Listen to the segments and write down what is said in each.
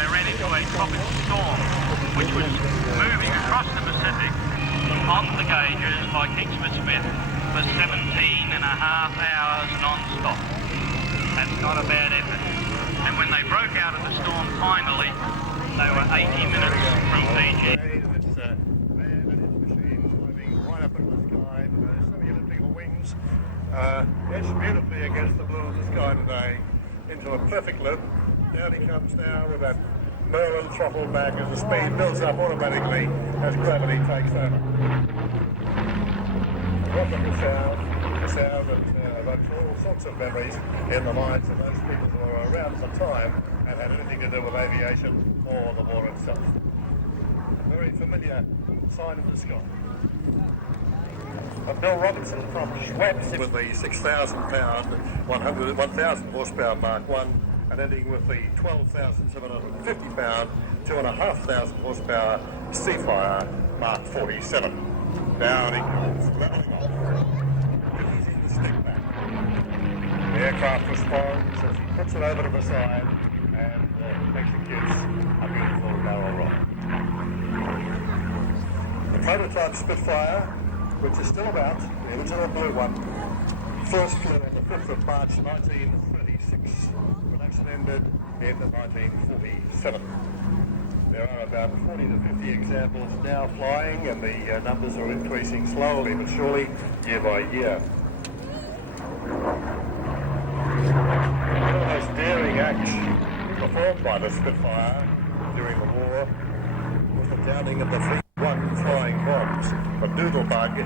they ran into a tropical storm which was moving across the Pacific on the gauges by Kingsford Smith for 17 and a half hours non-stop. That's not a bad effort. And when they broke out of the storm finally, they were 80 minutes from Fiji. It's man and his machine climbing right up into the sky with those semi-elliptical wings. Edged beautifully against the blue of the sky today into a perfect loop. Down he comes now with that Merlin throttle back as the speed builds up automatically as gravity takes over. Wonderful sound that evokes all sorts of memories in the minds of those people who were around at the time and had anything to do with aviation or the war itself. A very familiar sign of the sky. Bill Robinson from Schweppes with the 6,000-pound, 1,000 horsepower Mark 1 and ending with the 12,750-pound, 2,500 horsepower Spitfire Mark 47. Down he goes, leveling off. Easy to stick back. The aircraft responds as he puts it over to the side and executes a beautiful barrel roll. The prototype Spitfire, which is still about, the original blue one, first flew on the 5th of March 1936. Production ended in 1947. There are about 40 to 50 examples now flying, and the numbers are increasing slowly but surely year by year. One of the most daring acts performed by the Spitfire during the war was the downing of the V-1 flying bombs, a doodlebug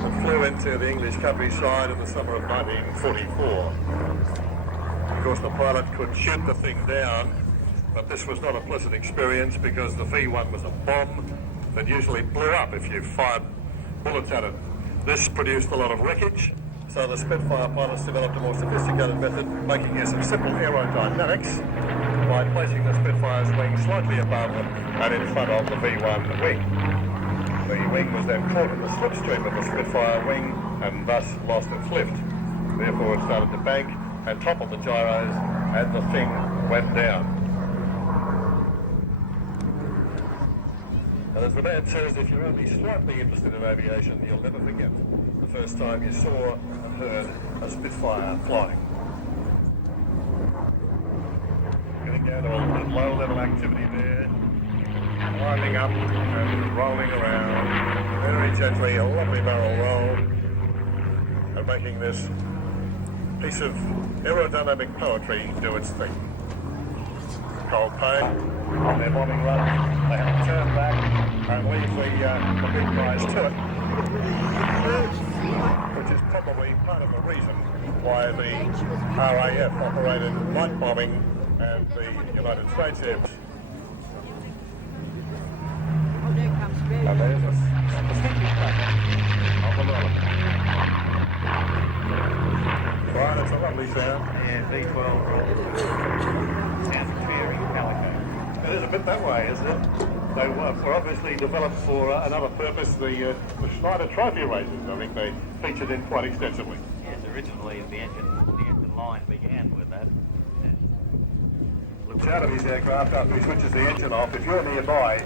that flew into the English countryside in the summer of 1944. Of course, the pilot could shoot the thing down, but this was not a pleasant experience because the V-1 was a bomb that usually blew up if you fired bullets at it. This produced a lot of wreckage, so the Spitfire pilots developed a more sophisticated method, making use of simple aerodynamics by placing the Spitfire's wing slightly above and in front of the V-1 wing. The wing was then caught in the slipstream of the Spitfire wing and thus lost its lift. Therefore it started to bank and toppled the gyros and the thing went down. And as the man says, if you're only slightly interested in aviation, you'll never forget the first time you saw and heard a Spitfire flying. Getting down to a low-level activity there, climbing up and rolling around, very gently, a lovely barrel roll, and making this piece of aerodynamic poetry do its thing. Cold pain on their bombing run, they have to turn back and leave the big guys to it, which is probably part of the reason why the RAF operated light bombing and the United States Air Force. And there's a sneaky cracker on the roller. Right, it's a lovely sound. Yeah, V12 roller. Sounds very calico. It is a bit that way, isn't it? They were obviously developed for another purpose, the Schneider Trophy races. I think they featured in quite extensively. Yes, originally the engine line began with that. Looks out of his aircraft after he switches the engine off. If you're nearby,